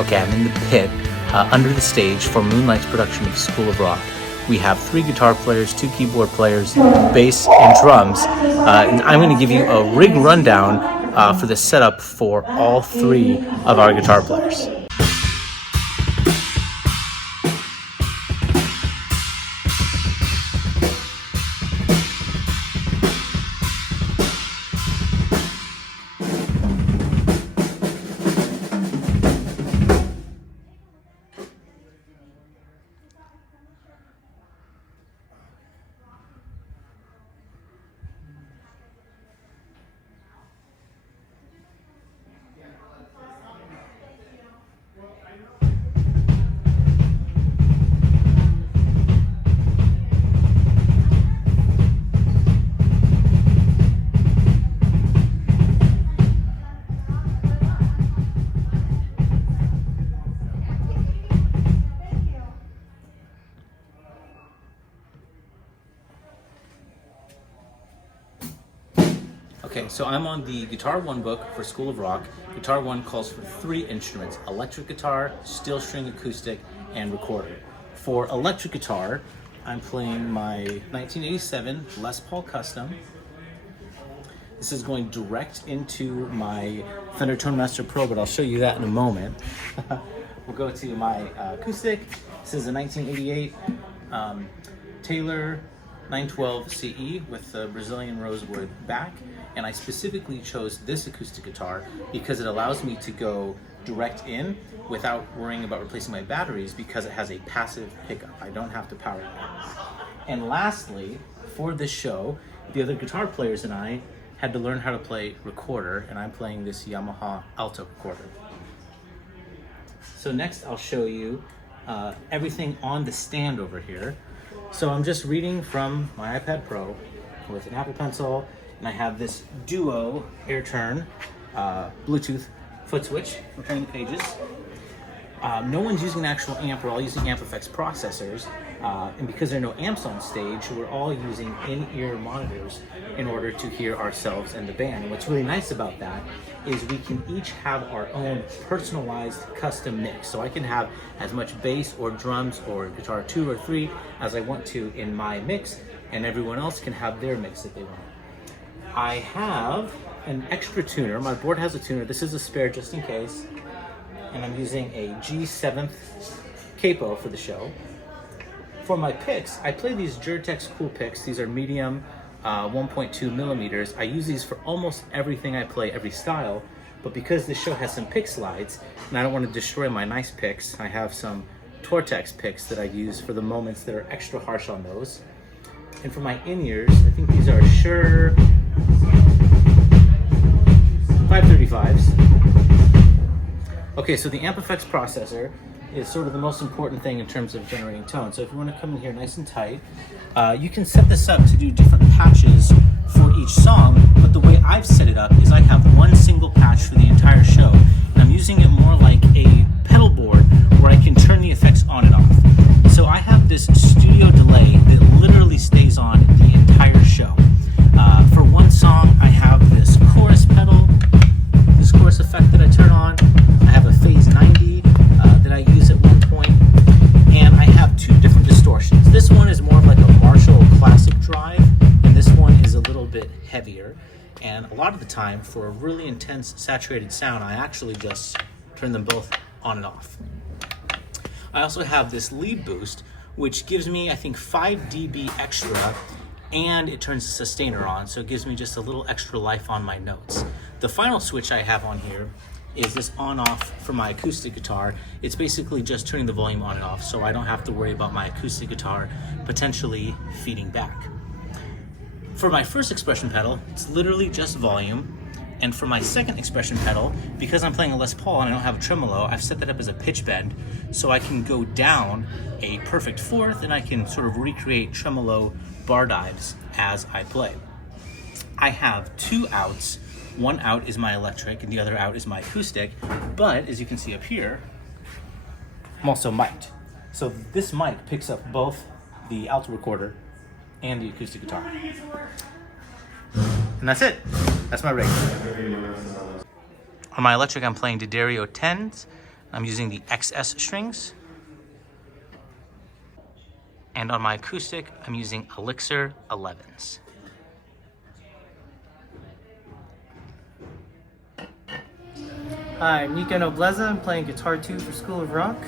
Okay, I'm in the pit under the stage for Moonlight's production of School of Rock. We have 3 guitar players, 2 keyboard players, bass, and drums. And I'm going to give you a rig rundown for the setup for all 3 of our guitar players. Okay, so I'm on the Guitar 1 book for School of Rock. Guitar 1 calls for 3 instruments: electric guitar, steel string acoustic, and recorder. For electric guitar, I'm playing my 1987 Les Paul Custom. This is going direct into my Fender Tonemaster Pro, but I'll show you that in a moment. We'll go to my acoustic. This is a 1988 Taylor 912 CE with the Brazilian rosewood back, and I specifically chose this acoustic guitar because it allows me to go direct in without worrying about replacing my batteries because it has a passive pickup. I don't have to power it. And lastly, for this show, the other guitar players and I had to learn how to play recorder, and I'm playing this Yamaha Alto recorder. So next I'll show you everything on the stand over here. So I'm just reading from my iPad Pro with an Apple Pencil, and I have this Duo Air Turn Bluetooth foot switch for turning the pages. No one's using an actual amp, we're all using amp effects processors, and because there are no amps on stage, we're all using in-ear monitors in order to hear ourselves and the band. And what's really nice about that is we can each have our own personalized custom mix. So I can have as much bass or drums or guitar 2 or 3 as I want to in my mix, and everyone else can have their mix that they want. I have an extra tuner. My board has a tuner. This is a spare just in case. And I'm using a G7th capo for the show. For my picks, I play these Gertex Cool picks. These are medium 1.2 millimeters. I use these for almost everything I play, every style, but because this show has some pick slides and I don't want to destroy my nice picks, I have some Tortex picks that I use for the moments that are extra harsh on those. And for my in-ears, I think these are Shure 535s. Okay, so the amp effects processor is sort of the most important thing in terms of generating tone. So if you want to come in here nice and tight, you can set this up to do different patches for each song, but the way I've set it up is I have one single patch for the entire show, and I'm using it more like a pedal board where I can turn the effects on and off. So I have this studio delay that literally stays on the entire show. For one song, I have this chorus pedal, this chorus effect that I turn on. I have a phase 90 that I use at one point, and I have 2 different distortions. This one is more of like a Marshall classic drive, and this one is a little bit heavier. And a lot of the time, for a really intense saturated sound, I actually just turn them both on and off. I also have this lead boost, which gives me, I think, 5 dB extra, and it turns the sustainer on, so it gives me just a little extra life on my notes. The final switch I have on here is this on-off for my acoustic guitar. It's basically just turning the volume on and off, so I don't have to worry about my acoustic guitar potentially feeding back. For my first expression pedal, it's literally just volume. And for my second expression pedal, because I'm playing a Les Paul and I don't have a tremolo, I've set that up as a pitch bend, so I can go down a perfect fourth and I can sort of recreate tremolo bar dives as I play. I have 2 outs. One out is my electric and the other out is my acoustic, but as you can see up here, I'm also mic'd. So this mic picks up both the alto recorder and the acoustic guitar. And that's it. That's my rig. On my electric, I'm playing D'Addario 10s. I'm using the XS strings. And on my acoustic, I'm using Elixir 11s. Hi, I'm Nico Nobleza. I'm playing Guitar 2 for School of Rock.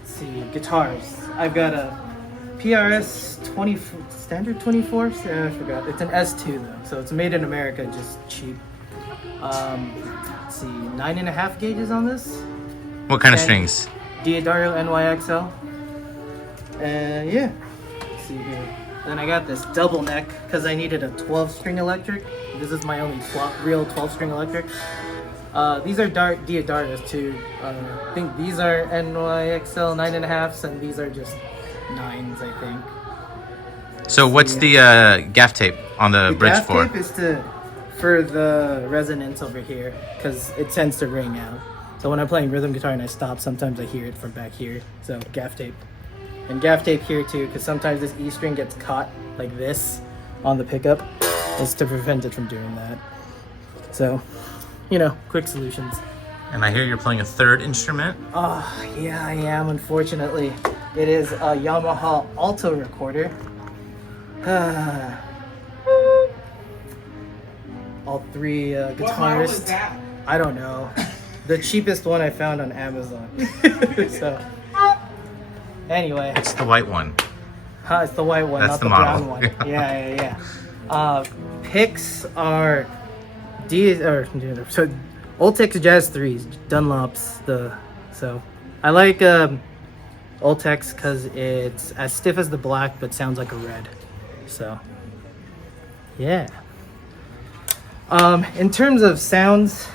Let's see, Guitarist. I've got a PRS 20, standard 24? I forgot. It's an S2 though, so it's made in America, just cheap. Let's see, 9.5 gauges on this. What kind of strings? Guitarist NYXL. And yeah, let's see here. Then I got this double neck because I needed a 12-string electric. This is my only real 12-string electric. These are Guitarist too. I think these are NYXL 9.5s, and these are just 9s, I think. So what's the gaff tape on the bridge gaff for? Tape is for the resonance over here, because it tends to ring out. So when I'm playing rhythm guitar and I stop, sometimes I hear it from back here. So gaff tape. And gaff tape here too, because sometimes this E string gets caught like this on the pickup. It's to prevent it from doing that. So, you know, quick solutions. And I hear you're playing a third instrument. Oh, yeah, I am, unfortunately. It is a Yamaha Alto recorder. All three guitarists. What model is that? I don't know. The cheapest one I found on Amazon. So, anyway. It's the white one. It's the white one, That's not the model. brown one. Yeah. Picks are Ultex Jazz 3s, Dunlops. So I like Ultex because it's as stiff as the black but sounds like a red. So yeah. In terms of sounds,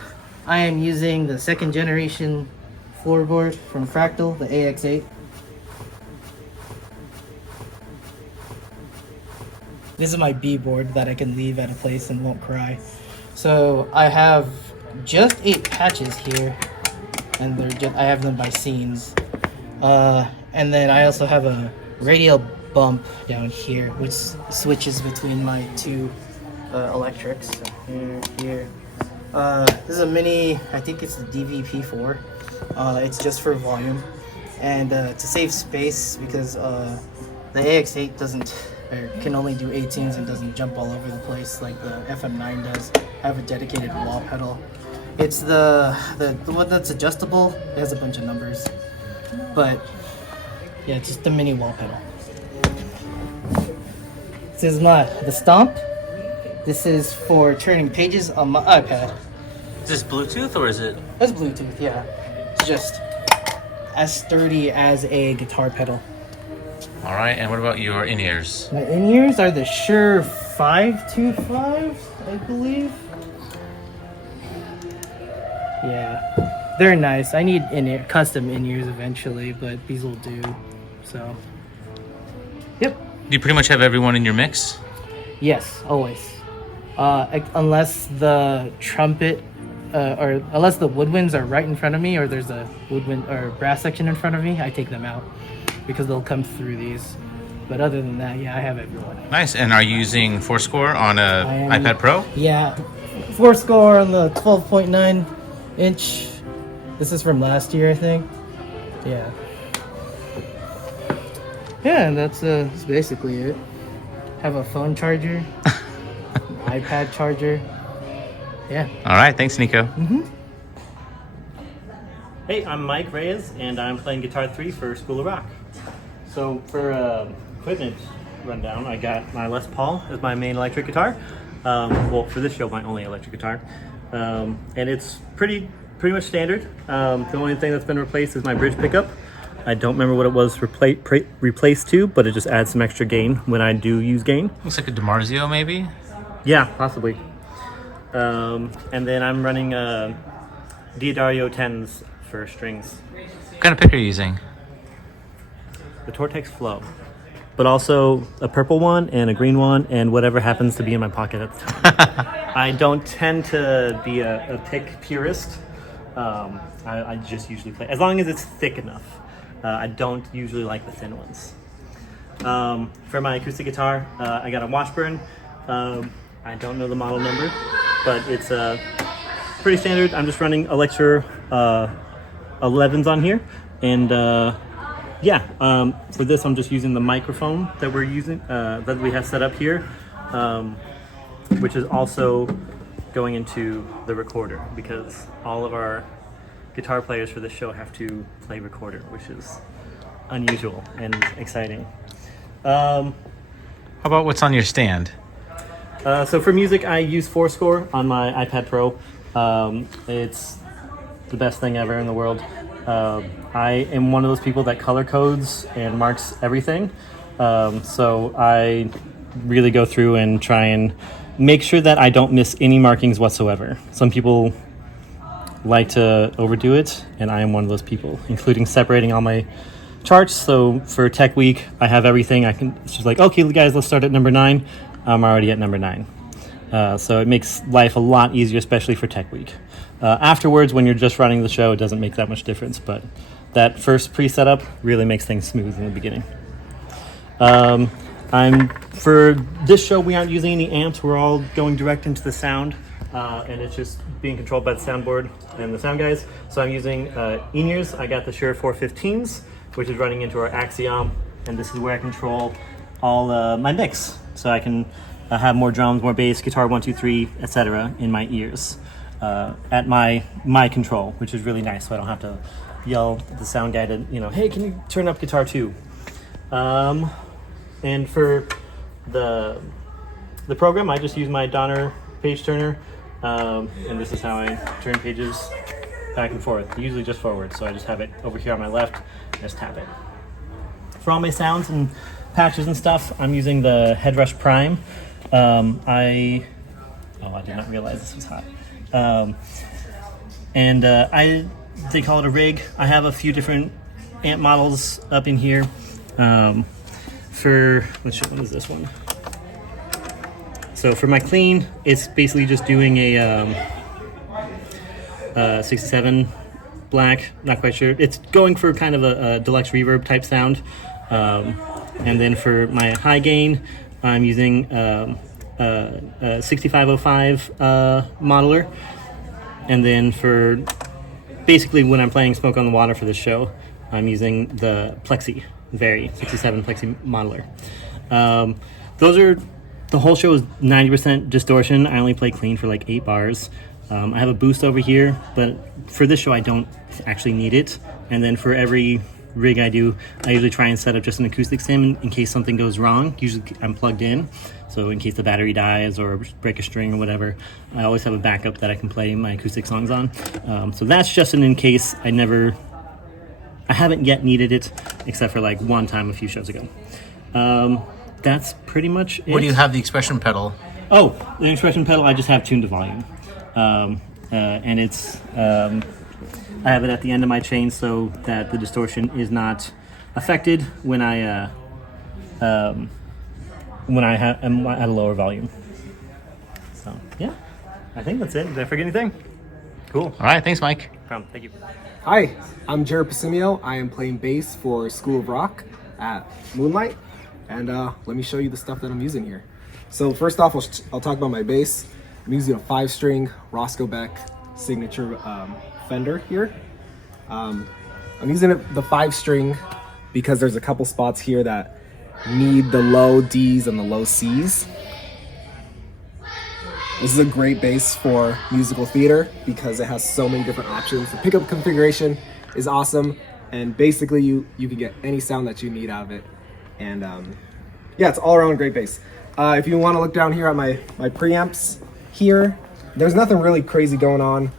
I am using the second generation floorboard from Fractal, the AX8. This is my B board that I can leave at a place and won't cry. So I have just 8 patches here, and I have them by scenes. And then I also have a radial bump down here, which switches between my 2 electrics. So here. This is a mini, I think it's the DVP4. It's just for volume and to save space, because the AX8 can only do 18s and doesn't jump all over the place like the FM9 does. I have a dedicated wall pedal. It's the one that's adjustable. It has a bunch of numbers, but yeah, it's just a mini wall pedal. This is the stomp. This is for turning pages on my iPad. Is this Bluetooth or is it? That's Bluetooth, yeah. It's just as sturdy as a guitar pedal. All right, and what about your in-ears? My in-ears are the Shure 525s, I believe. Yeah, they're nice. I need custom in-ears eventually, but these will do. So, yep. Do you pretty much have everyone in your mix? Yes, always. Unless the trumpet or unless the woodwinds are right in front of me, or there's a woodwind or brass section in front of me, I take them out because they'll come through these. But other than that, yeah, I have everyone. Nice. And are you using 4-score on a iPad Pro? Yeah, 4-score on the 12.9 inch. This is from last year, I think. Yeah. Yeah, and that's basically it. Have a phone charger, iPad charger. Yeah. All right. Thanks, Nico. Hey, I'm Mike Reyes, and I'm playing Guitar 3 for School of Rock. So for equipment rundown, I got my Les Paul as my main electric guitar. Well, for this show, my only electric guitar. And it's pretty much standard. The only thing that's been replaced is my bridge pickup. I don't remember what it was replaced to, but it just adds some extra gain when I do use gain. Looks like a DiMarzio, maybe? Yeah, possibly. And then I'm running D'Addario 10s for strings. What kind of pick are you using? The Tortex Flow, but also a purple one and a green one and whatever happens to be in my pocket at the time. I don't tend to be a pick purist. I just usually play, as long as it's thick enough. I don't usually like the thin ones. For my acoustic guitar, I got a Washburn. I don't know the model number, but it's pretty standard. I'm just running Elixir 11s on here, and for this I'm just using the microphone that we're using that we have set up here, which is also going into the recorder because all of our guitar players for this show have to play recorder, which is unusual and exciting. How about what's on your stand? So for music, I use Fourscore on my iPad Pro. It's the best thing ever in the world. I am one of those people that color codes and marks everything. So I really go through and try and make sure that I don't miss any markings whatsoever. Some people like to overdo it, and I am one of those people, including separating all my charts. So for Tech Week, I have everything. It's just like, okay, guys, let's start at number 9. I'm already at number 9. So it makes life a lot easier, especially for Tech Week. Afterwards, when you're just running the show, it doesn't make that much difference, but that first pre-setup really makes things smooth in the beginning. For this show, we aren't using any amps. We're all going direct into the sound, and it's just being controlled by the soundboard and the sound guys. So I'm using in-ears. I got the Shure 415s, which is running into our Axiom, and this is where I control all my mix. So I can have more drums, more bass, guitar 1, 2, 3, etc. in my ears at my control, which is really nice. So I don't have to yell at the sound guy to, hey, can you turn up guitar 2? And for the program, I just use my Donner page turner, and this is how I turn pages back and forth, usually just forward. So I just have it over here on my left, and just tap it. For all my sounds and patches and stuff, I'm using the Headrush Prime. I did not realize this was hot. They call it a rig. I have a few different amp models up in here. Which one is this one? So for my clean, it's basically just doing a 67 black, not quite sure. It's going for kind of a deluxe reverb type sound. And then for my high gain, I'm using a 6505 modeler. And then for basically when I'm playing Smoke on the Water for this show, I'm using the Plexi, Very 67 Plexi modeler. The whole show is 90% distortion. I only play clean for like 8 bars. I have a boost over here, but for this show I don't actually need it. And then for every rig I do, I usually try and set up just an acoustic sim in case something goes wrong. Usually I'm plugged in, so in case the battery dies or break a string or whatever, I always have a backup that I can play my acoustic songs on. So that's just an in case. I haven't yet needed it, except for like one time a few shows ago. That's pretty much it. Where do you have the expression pedal? Oh, the expression pedal, I just have tuned to volume. And it's, I have it at the end of my chain so that the distortion is not affected when I'm at a lower volume. So, yeah, I think that's it. Did I forget anything? Cool. All right, thanks, Mike. Thank you. Hi, I'm Jared Pasimio. I am playing bass for School of Rock at Moonlight, and let me show you the stuff that I'm using here. So first off, I'll talk about my bass. I'm using a 5-string Roscoe Beck signature Fender here. I'm using the 5-string because there's a couple spots here that need the low D's and the low C's. This is a great bass for musical theater because it has so many different options. The pickup configuration is awesome, and basically you can get any sound that you need out of it. And yeah, it's all around great bass. If you want to look down here at my preamps here, there's nothing really crazy going on.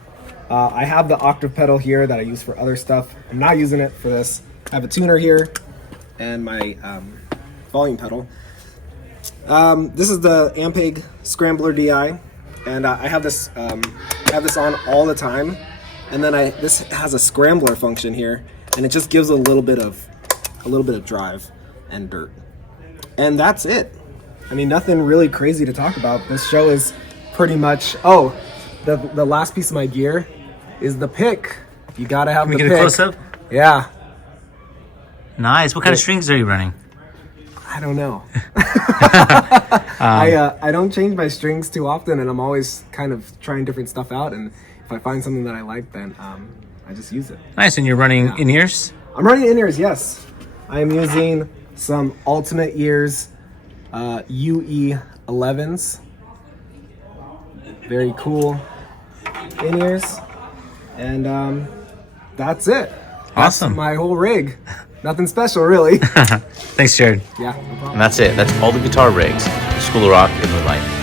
I have the octave pedal here that I use for other stuff. I'm not using it for this. I have a tuner here and my volume pedal. This is the Ampeg Scrambler DI, and I have this on all the time. And then this has a scrambler function here, and it just gives a little bit of drive and dirt. And that's it. I mean, nothing really crazy to talk about. This show is pretty much. Oh, the last piece of my gear is the pick. You gotta have the pick. Can we get a close up? Yeah. Nice. What kind of strings are you running? I don't know. I don't change my strings too often, and I'm always kind of trying different stuff out. And if I find something that I like, then I just use it. Nice, and you're running in-ears? I'm running in-ears, yes. I am using some Ultimate Ears UE11s. Very cool in-ears. And that's it. Awesome. That's my whole rig. Nothing special, really. Thanks, Jared. Yeah, no problem. And that's it. That's all the guitar rigs. The School of Rock in Moonlight.